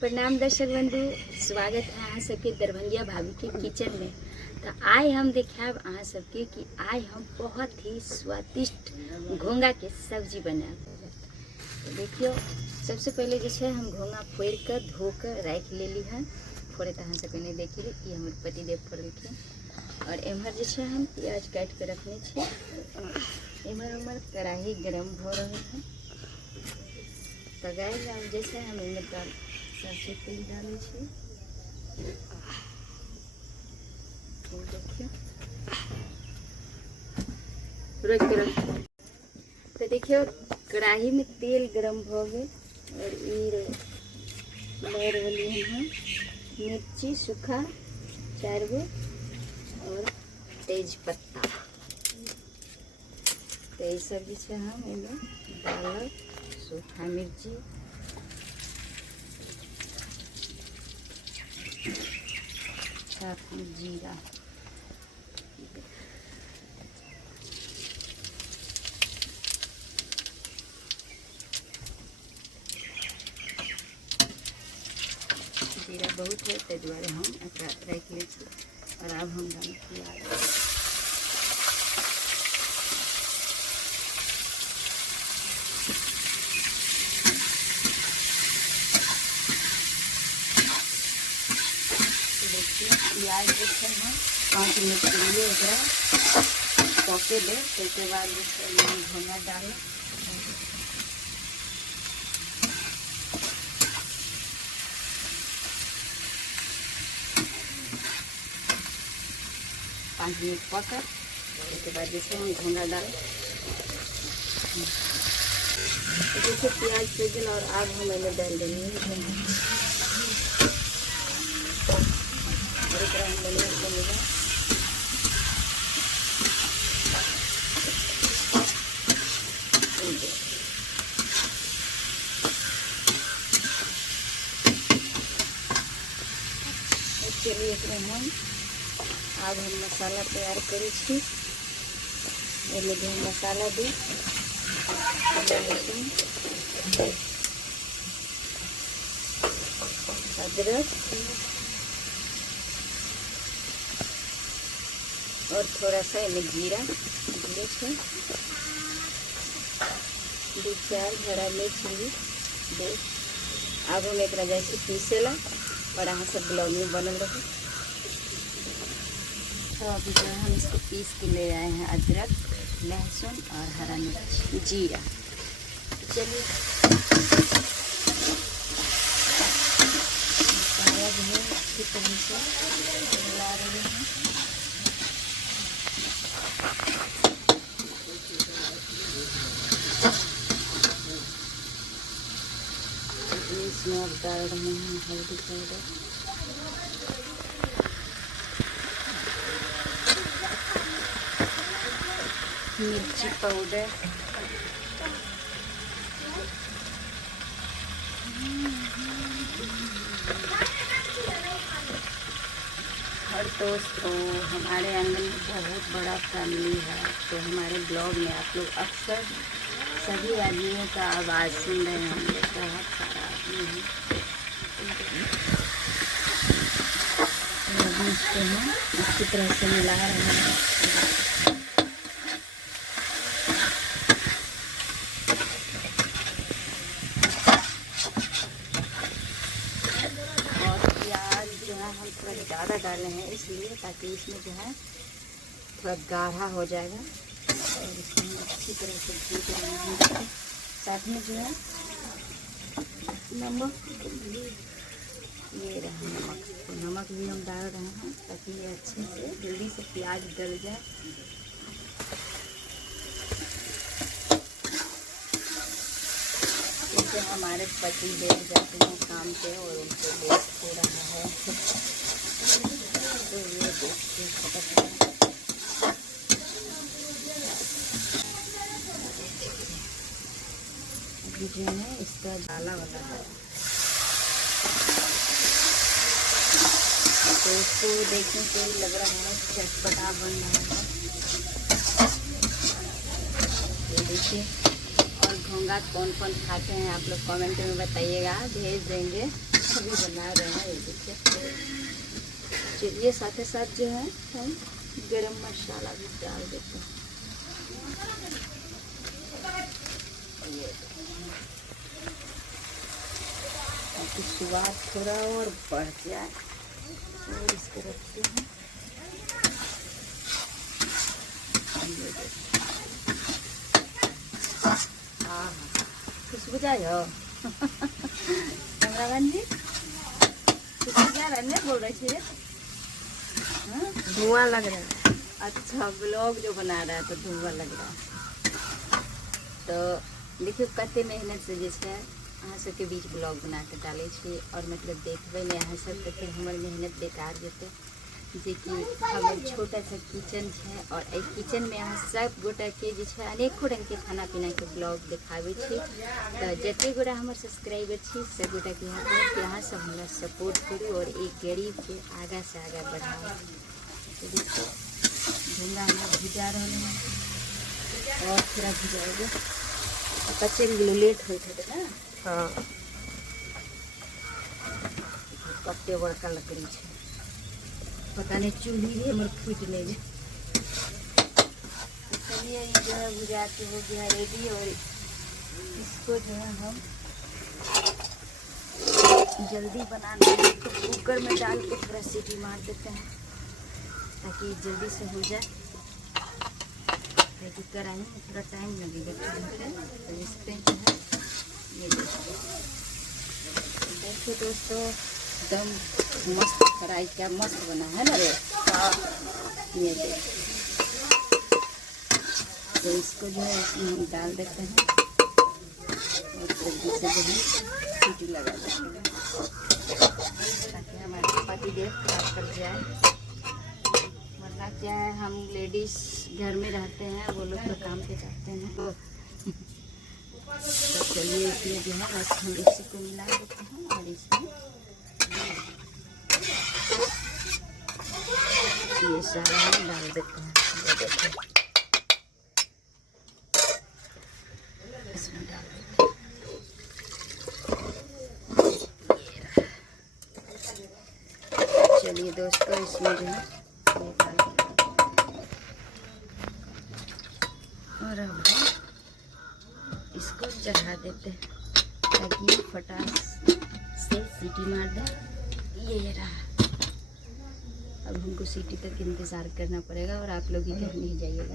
प्रणाम दर्शक बंधु, स्वागत है अहाँ सबके दरभंगिया भाभी के किचन में। तो आइ हम देखाब अहाँ सबके कि आइ हम बहुत ही स्वादिष्ट घोंगा के सब्जी बनाएब। तो देखियो, सबसे पहले जो है हम घोंगा फोड़ कर धो कर रख लेली है। फोड़े तो अहाँ सबके नहीं देखी ये हमारे पतिदेव फोड़लखिन। और एम्हर जो है हम प्याज काट के रखने छे। एम्हर उम्हर कढ़ाई गरम हो रही है। तो गाइस जैसे हम इनमें सरसों तेल डाले छे। तो देखियो कढ़ाई में तेल गरम हो गए और ये लहर वाली है मिर्ची सूखा 4 गो और तेज पत्ता। तो ये सब जो हम इनमें डालब सूखा मिर्ची जीरा। जीरा बहुत है ते दुआरे हम एकरा रख ले छी। और अब हम डालब प्याज। प्याज जो है 5 मिनट के लिए पके दे। उसके बाद घोंगा डाल 5 मिनट पका। उसके बाद जैसे हम घोंगा डाल जैसे प्याज से गल। और अब हम इन्हें डाल देंगे घोंगा। चलिए हम अब हम मसाला तैयार करी छी। हम मसाला दी अदरक और थोड़ा सा इनमें जीरा दे छे। 2-4 हरा मिर्च भी दे। अब हम एक जैसे पीसेला और अहाँ सब ब्लॉग में बनल रहे। तो अभी जो हम इसको पीस के ले आए हैं अदरक लहसुन और हरा मिर्च जीरा। चलिए मसाला जो है अच्छी तरह से मिला रहे हैं। इसमें अब डाल रहे हैं हल्दी पाउडर, मिर्ची पाउडर, और दोस्तों हमारे आंगन में बहुत बड़ा फैमिली है। तो हमारे ब्लॉग में आप लोग अक्सर सभी आदमियों का आवाज़ सुन रहे होंगे। बहुत सारा आदमी है। इसको हम अच्छी तरह से मिला रहे हैं। और प्याज जो है हम थोड़ा ज़्यादा डाले हैं इसलिए ताकि इसमें जो है थोड़ा गाढ़ा हो जाएगा। और इसमें अच्छी तरह से भून रहे हैं। साथ में जो है नमक, ये रहा नमक। तो नमक भी हम डाल रहे हैं ताकि ये अच्छे से जल्दी से प्याज गल जाए। जैसे हमारे पति देव जाते हैं काम पे और उनको लेट हो रहा है। तो ये देखिए फटाफट जो है इसका डाला वाला है। तो इसको देखने से लग रहा है चटपटा बन रहा है। ये देखिए। और घोंगा कौन कौन खाते हैं आप लोग कमेंट में बताइएगा, भेज देंगे। अभी बना रहे हैं, ये देखिए। चलिए साथ ही साथ जो है हम गरम मसाला भी डाल देते हैं। ताकि स्वाद थोड़ा और बढ़ जाए, और इसको रखते हैं। हाँ, खुशबू जाए कैमरामैन जी, खुशबू जा रहा है, बोल रही थी धुआं लग रहा है। अच्छा, ब्लॉग जो बना रहा है तो धुआं लग रहा है। तो देखियो कते मेहनत से जे छै अहाँ सबके बीच ब्लॉग बना के डाले छी, और मतलब देखबे नहीं अहाँ सब तो फिर हमर मेहनत बेकार जेते। जे कि हमर छोटा सा किचन है, और ए किचन में अहाँ सब गोटा के जे छै अनेको रंग के खाना पीना के ब्लॉग दिखावे छी। तो जते गोटा हमर सब्सक्राइबर छी सब गोटा के यहाँ सब हमरा सपोर्ट करू और एक गरीब के आगा से आगा बढ़ाओ। तो देखिए झींगा में भुजा रहे हैं, और थोड़ा भुजाएगा कच्चे लेट होते थे ना। हाँ, कते बड़का लकड़ी है, पता नहीं चूल्ही भी हमारे फूट नहीं जाए। चलिए ये जो है भुजा के हो गया रेडी, और इसको जो है हम जल्दी बनाना है तो कुकर में डाल के थोड़ा सीटी मार देते हैं ताकि जल्दी से हो जाए। क्योंकि कढ़ाई में थोड़ा टाइम लगेगा, तो इस पर जो है ये देखो दोस्तों, एकदम मस्त फ्राई क्या मस्त बना है ना रे। ये देखो, तो इसको जो है इसमें हम डाल देते हैं, और जल्दी से जो है सीटी लगा देते हैं ताकि हमारे पति देव खराब कर जाए। वरना क्या है, हम लेडीज़ घर में रहते हैं, वो लोग तो काम पे जाते हैं। तो चलिए इसमें जो है बस हम इसी को मिला देते हैं, और इसमें ये सारा हम डाल देते हैं। ये देखो इसमें डाल देते हैं। चलिए दोस्तों इसमें जो है ये डाल देते हैं, और अब इसको चढ़ा देते हैं ताकि ये फटाक से सीटी मार दे। ये रहा, अब हमको सीटी तक इंतज़ार करना पड़ेगा, और आप लोग इधर नहीं जाइएगा।